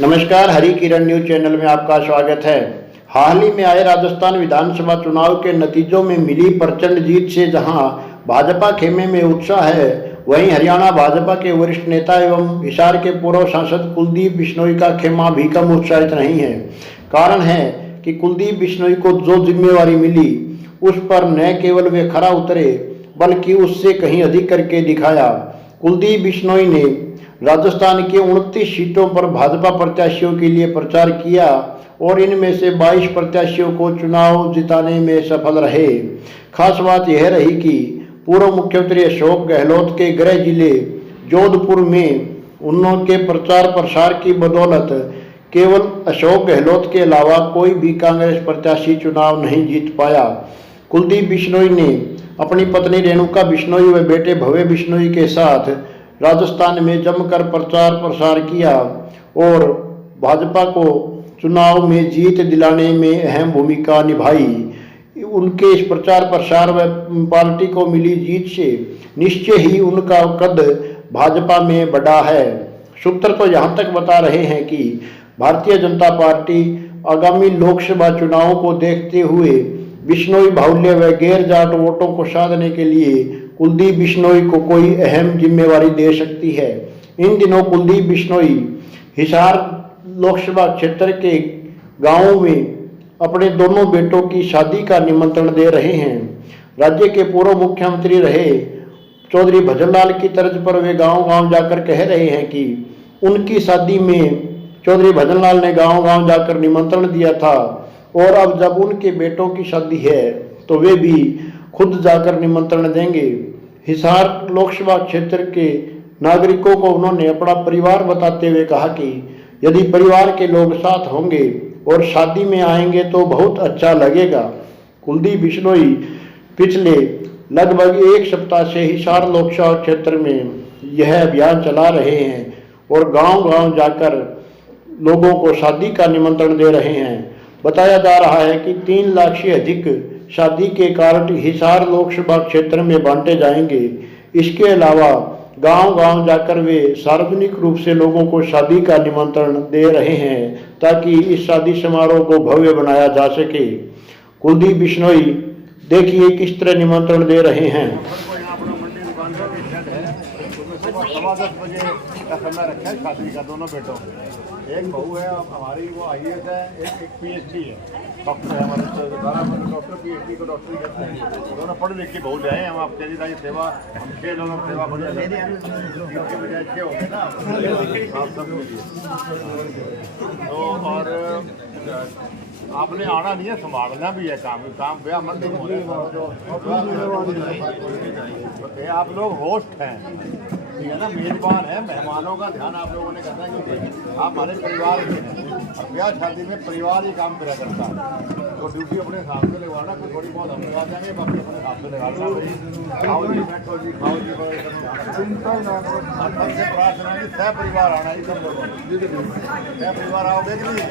नमस्कार, हरी किरण news channel में आपका स्वागत है। हाल ही में आए राजस्थान विधानसभा चुनाव के नतीजों में मिली प्रचंड जीत से जहां भाजपा खेमे में उत्साह है, वहीं हरियाणा भाजपा के वरिष्ठ नेता एवं हिसार के पूर्व सांसद कुलदीप बिश्नोई का खेमा भी कम उत्साहित नहीं है। कारण है कि कुलदीप बिश्नोई को जो जिम्मेवारी मिली उस पर न केवल वे खरा उतरे बल्कि उससे कहीं अधिक करके दिखाया। कुलदीप बिश्नोई ने राजस्थान के 29 सीटों पर भाजपा प्रत्याशियों के लिए प्रचार किया और इनमें से 22 प्रत्याशियों को चुनाव जिताने में सफल रहे। खास बात यह रही कि पूर्व मुख्यमंत्री अशोक गहलोत के गृह जिले जोधपुर में उनके प्रचार प्रसार की बदौलत केवल अशोक गहलोत के अलावा कोई भी कांग्रेस प्रत्याशी चुनाव नहीं जीत पाया। कुलदीप बिश्नोई ने अपनी पत्नी रेणुका बिश्नोई व बेटे भव्य बिश्नोई के साथ राजस्थान में जमकर प्रचार प्रसार किया और भाजपा को चुनाव में जीत दिलाने में अहम भूमिका निभाई। उनके इस प्रचार प्रसार व पार्टी को मिली जीत से निश्चय ही उनका कद भाजपा में बढ़ा है। सूत्र तो यहाँ तक बता रहे हैं कि भारतीय जनता पार्टी आगामी लोकसभा चुनावों को देखते हुए बिश्नोई बाहुल्य व गैर जाट वोटों को साधने के लिए कुलदीप बिश्नोई को कोई अहम जिम्मेवारी दे सकती है। इन दिनों कुलदीप बिश्नोई हिसार लोकसभा क्षेत्र के गांवों में अपने दोनों बेटों की शादी का निमंत्रण दे रहे हैं। राज्य के पूर्व मुख्यमंत्री रहे चौधरी भजनलाल की तर्ज पर वे गांव गांव जाकर कह रहे हैं कि उनकी शादी में चौधरी भजनलाल ने गांव गांव जाकर निमंत्रण दिया था और अब जब उनके बेटों की शादी है तो वे भी खुद जाकर निमंत्रण देंगे। हिसार लोकसभा क्षेत्र के नागरिकों को उन्होंने अपना परिवार बताते हुए कहा कि यदि परिवार के लोग साथ होंगे और शादी में आएंगे तो बहुत अच्छा लगेगा। कुलदीप बिश्नोई पिछले लगभग एक सप्ताह से हिसार लोकसभा क्षेत्र में यह अभियान चला रहे हैं और गांव-गांव जाकर लोगों को शादी का निमंत्रण दे रहे हैं। बताया जा रहा है कि 3 लाख से अधिक शादी के कार्ड हिसार लोकसभा क्षेत्र में बांटे जाएंगे। इसके अलावा गांव-गांव जाकर वे सार्वजनिक रूप से लोगों को शादी का निमंत्रण दे रहे हैं ताकि इस शादी समारोह को भव्य बनाया जा सके। कुलदीप बिश्नोई देखिए किस तरह निमंत्रण दे रहे हैं। 10 बजे का समय रखा है शादी का दोनों बेटों। एक बहू है हमारी, वो IAS है, एक PhD है, डॉक्टर है हमारे डॉक्टर PhD को डॉक्टरी करते हैं। दोनों पढ़ लिख के बहू ले आए हम आपके लिए सेवा, हम 6 लोगों की सेवा बढ़िया के बजाय 6 हो गए ना आप सब के लिए। तो और आपने आना नहीं है, संभालना भी है काम ब्याह मंडी में आप लोग होस्ट हैं, ठीक है ना, मेजबान है, मेहमानों का ध्यान आप लोगों ने करना है क्योंकि आप हमारे परिवार के हैं और ब्याह शादी में परिवार ही काम करा करता है। तो ड्यूटी अपने हिसाब से लगवाना, कोई थोड़ी बहुत हम लगा देंगे, बाकी अपने हिसाब से लगाना। भाई खाओ जी, बैठो जी, खाओ जी, चिंता ही ना करो। सबसे प्रार्थना है सह परिवार आना ही सब लोगों सह परिवार आओगे कि नहीं?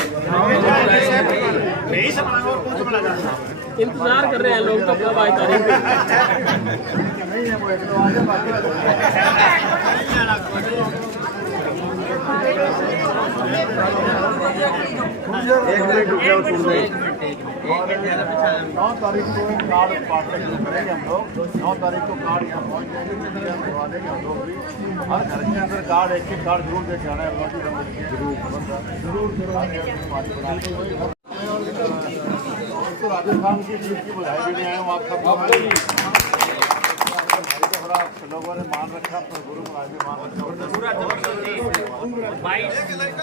इंतजार कर रहे हैं लोग तो कब आए तारीख नहीं है वो एक तो आगे बाकी एक मिनट रुक जाओ तुम। 9 तारीख को कार्ड बांटने शुरू करेंगे हम लोग। 9 तारीख को कार्ड यहाँ पहुँच जाएंगे, चित्र करवा देंगे हम लोग भी। हर घर के अंदर कार्ड एक कार्ड जरूर देके आना है जरूर। तो राजस्थान की जीत की बधाई देने आए हूँ आप सबको। लोगों ने मान रखा, गुरु महाराज ने मान रखा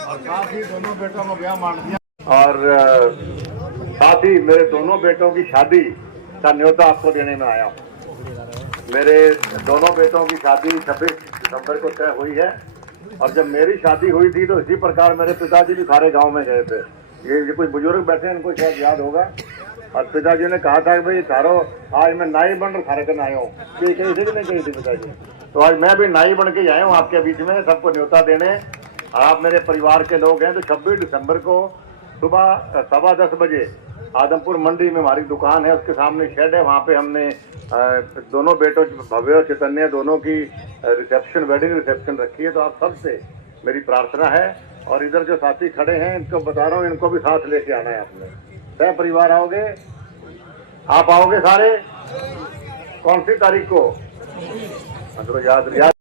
और साथ ही दोनों बेटों को ब्याह मान दिया और साथ ही मेरे दोनों बेटों की शादी का न्योता आपको देने में आया हूँ। मेरे दोनों बेटों की शादी 26 दिसंबर को तय हुई है और जब मेरी शादी हुई थी तो इसी प्रकार मेरे पिताजी भी सारे गाँव में गए थे। ये कुछ बुजुर्ग बैठे हैं, इनको शायद याद होगा। और पिताजी ने कहा था कि भाई तारो आज मैं नाई बन सारे दिन आया हूँ, कही थी कि नहीं कही थी पिताजी? तो आज मैं भी नाई बन के आया हूँ आपके बीच में सबको न्योता देने। आप मेरे परिवार के लोग हैं। तो 26 दिसंबर को सुबह 10:15 बजे आदमपुर मंडी में हमारी दुकान है, उसके सामने शेड है, वहाँ पे हमने दोनों बेटों भव्य और चैतन्य दोनों की रिसेप्शन, वेडिंग रिसेप्शन रखी है। तो आप सबसे मेरी प्रार्थना है और इधर जो साथी खड़े हैं इनको बता रहा हूँ, इनको भी साथ लेके आना है आपने। सह परिवार आओगे, आप आओगे सारे? कौन सी तारीख को? याद